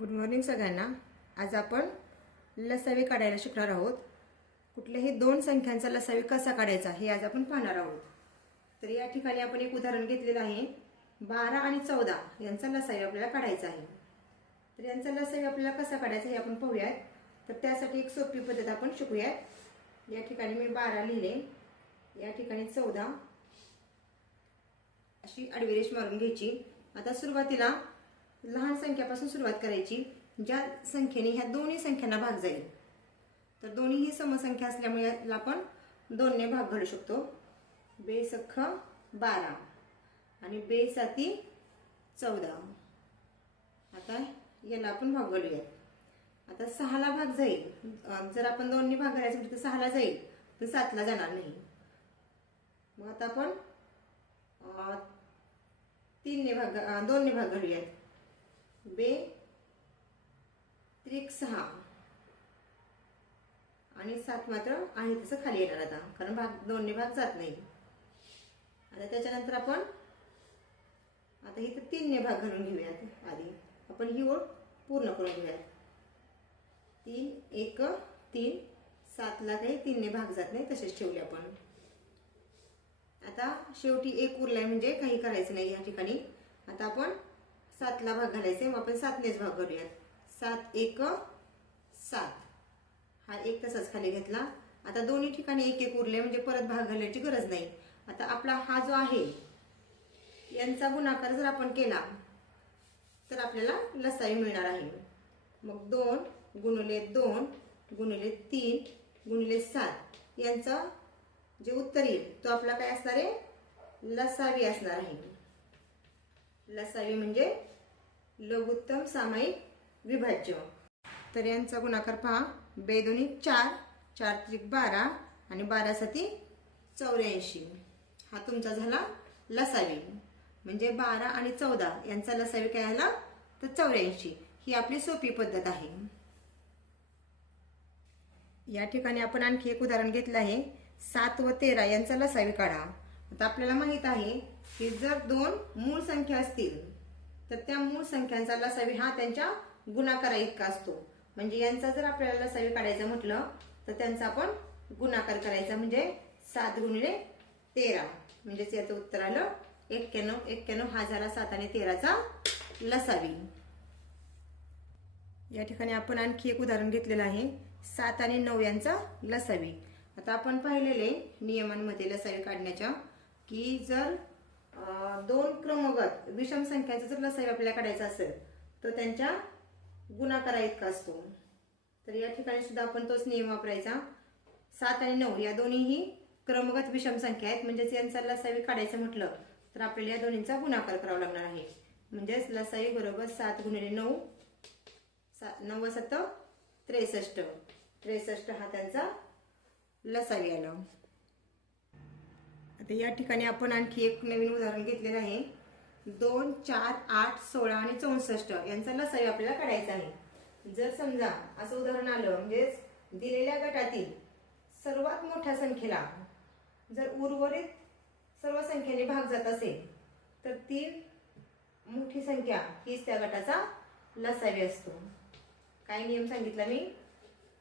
Good morning सगळ्यांना। आज आपण लसावी काढायला शिकणार आहोत। कुठल्याही दोन संख्यांचा लसावी कसा काढायचा हे आज आपण पाहणार आहोत। तर या ठिकाणी आपण एक उदाहरण घेतलेलं आहे। 12 आणि 14 यांचा लसावी आपल्याला काढायचा आहे। तर यांचा लसावी आपल्याला कसा काढायचा हे आपण पाहूयात। तर त्यासाठी एक सोपी पद्धत आपण शिकूयात। या ठिकाणी मी 12 लिहिले, या ठिकाणी 14 अशी आडवी रेष मारून घ्यायची। आता सुरुवातीला लहान संख्यापासून सुरुवात करायची, ज्या संख्येने ह्या दोन्ही संख्यांना भाग जाईल। तर दोन्ही ही समसंख्या असल्यामुळे याला आपण 2 ने भाग घालू शकतो। बेसख 12 आणि बेसाती 14। आता याला आपण भाग घालूया। आता 6 ला भाग जाईल। जर आपण 2 ने भाग घालायचं म्हटलं तर 6 ला जाईल, तर 7 ला जाणार नाही। मग आता आपण 2 ने भाग घालूयात। बे त्रिक 6 आणि 7 मात्र आहे तसं खाली येणार आता, कारण 2 ने भाग जात नाही। आता त्याच्यानंतर आपण आता इथे 3 ने भाग घालून घेऊयात। आधी आपण ही ओळ पूर्ण करून घेऊयात। 3 1 3, 7 ला काही 3 ने भाग जात नाही, तसेच ठेवले आपण। आता शेवटी एक उरलाय, म्हणजे काही करायचं नाही या ठिकाणी। आता आपण 7 ला भाग घालायचे, मग आपण 7 नेच भाग घालूयात। 7 1 7, हा एक तसाच खाली घेतला। आता दोन्ही ठिकाणी एक एक उरले, म्हणजे परत भाग घालायची गरज नाही। आता आपला हा जो आहे यांचा गुणाकार जर आपण केला तर आपल्याला लसावी मिळणार आहे। मग 2 गुणिले 2 गुणिले 3 गुणिले 7 यांचा जे उत्तर येईल तो आपला काय असणार आहे, लसावी असणार आहे। लसावी म्हणजे लघुत्तम सामायिक विभाज्य। तर यांचा गुणाकार पहा, 2 दुनी 4, 4 त्रिक 12 आणि 12 साती 84। हा तुमचा झाला लसावी। म्हणजे 12 आणि 14 यांचा लसावी काय आला, तर 84। ही आपली सोपी पद्धत आहे। या ठिकाणी आपण आणखी एक उदाहरण घेतलं आहे। 7 व 13 यांचा लसावी काढा। आता आपल्याला माहित आहे की जर दोन मूळ संख्या असतील तर त्या मूळ संख्यांचा लसावी हा त्यांच्या गुणाकारा इतका असतो। म्हणजे यांचा जर आपल्याला लसावी काढायचं म्हटलं तर त्यांचा आपण गुणाकार करायचा, म्हणजे 7 गुणिले 13, म्हणजे याचं उत्तर आलं 91। 91 हा झाला 7 आणि 13चा लसावी। या ठिकाणी आपण आणखी एक उदाहरण घेतलेलं आहे। 7 आणि 9 यांचा लसावी। आता आपण पाहिलेले नियमांमध्ये लसावी काढण्याच्या की जर दोन क्रमगत विषम संख्यांचा जर लसावी आपल्याला काढायचा असेल तर त्यांच्या गुणाकारा इतका असतो। तर या ठिकाणी सुद्धा आपण तोच नियम वापरायचा। 7 आणि 9 या दोन्हीही क्रमगत विषम संख्या आहेत, म्हणजेच यांचा लसावी काढायचं म्हटलं तर आपल्याला या दोन्हींचा गुणाकार करावा लागणार आहे। म्हणजेच लसावी बरोबर 7 गुणिले 9, 9 7 63, 63 हा त्यांचा लसावी आला। आता या ठिकाणी आपण आणखी एक नवीन उदाहरण घेतलेलं आहे। 2 4 8 16 आणि 64 यांचा लसावी आपल्याला काढायचा आहे। जर समजा असं उदाहरण आलं, म्हणजे दिलेल्या गटातील सर्वात मोठ्या संख्येला जर उर्वरित सर्व संख्येने भाग जात असेल तर ती मोठी संख्या हीच त्या गटाचा लसावी असतो। काय नियम सांगितला मी,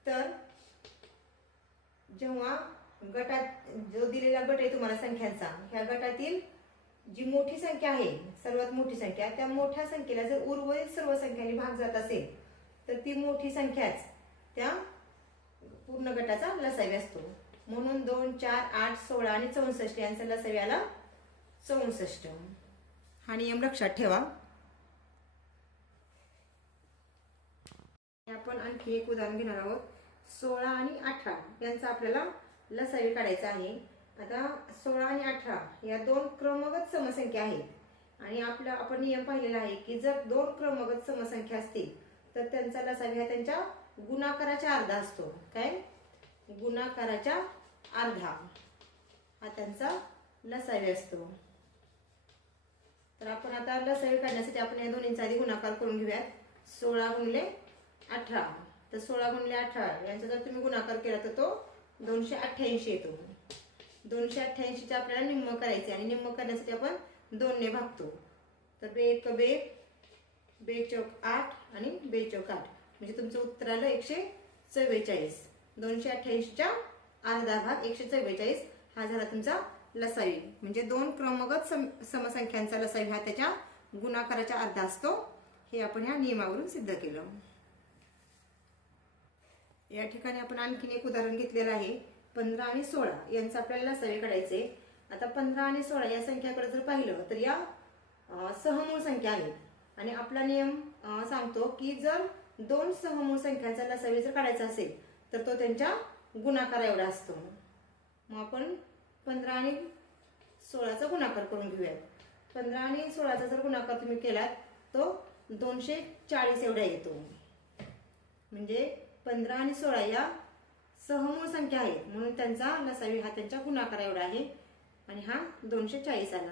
तर जेव्हा गटात जो दिलेला गट आहे तुम्हाला संख्यांचा, ह्या गटातील जी मोठी संख्या आहे सर्वात मोठी संख्या, त्या मोठ्या संख्येला जर उर्वरित सर्व संख्यांनी भाग जात असेल तर ती मोठी संख्याच त्या पूर्ण गटाचा लसावी असतो। म्हणून 2 4 8 16 आणि 64 यांचा लसावी आला 64। हा नियम लक्षात ठेवा। आपण आणखी एक उदाहरण घेणार आहोत। 16 आणि 18 यांचा आपल्याला लसावी काढायचा आहे। आता 16 आणि 18 या दोन क्रमगत समसंख्या आहेत आणि आपण नियम पाहिलेला आहे की जर दोन क्रमगत समसंख्या असतील तर त्यांचा लसावी हा त्यांच्या गुणाकाराच्या अर्धा असतो। काय, गुणाकाराच्या अर्धा हा त्यांचा लसावी असतो। तर आपण आता लसावी काढण्यासाठी आपण या दोन्हींचा आधी गुणाकार करून घेऊयात। 16 गुणिले 18, तर 16 गुणिले 18 यांचा जर तुम्ही गुणाकार केला तर तो 288 येतो। 288चे आपल्याला निम्म करायचे आणि निम्म करण्यासाठी आपण 2 ने भागतो। तर 1 बे बेचौक 8 आणि बेचौक 8 म्हणजे तुमचं उत्तर आलं 144. 228च्या अर्धा भाग 144 हा झाला तुमचा लसावी. म्हणजे दोन क्रमगत समसंख्यांचा लसावी हा त्याच्या गुणाकाराच्या अर्धा असतो. हे आपण ह्या नियमावरून सिद्ध केलं. या ठिकाणी आपण आणखीन एक उदाहरण घेतलेलं आहे. 15 आणि 16 यांचं आपल्याला लसावी काढायचे. आता 15 आणि 16 या संख्याकडे जर पाहिलं तर या सहमूळ संख्या आहेत आणि आपला नियम सांगतो की जर दोन सहमूळ संख्यांचा लसावी जर काढायचा असेल तर तो त्यांच्या गुणाकार एवढा असतो. मग आपण 15 आणि 16चा गुणाकार करून घेऊयात. 15 आणि 16चा जर गुणाकार तुम्ही केलात तो 240 एवढा येतो. म्हणजे 15 आणि 16 या सहमूळ संख्या आहेत म्हणून त्यांचा लसावी हा त्यांच्या गुणाकार एवढा आहे आणि हा 240 आला.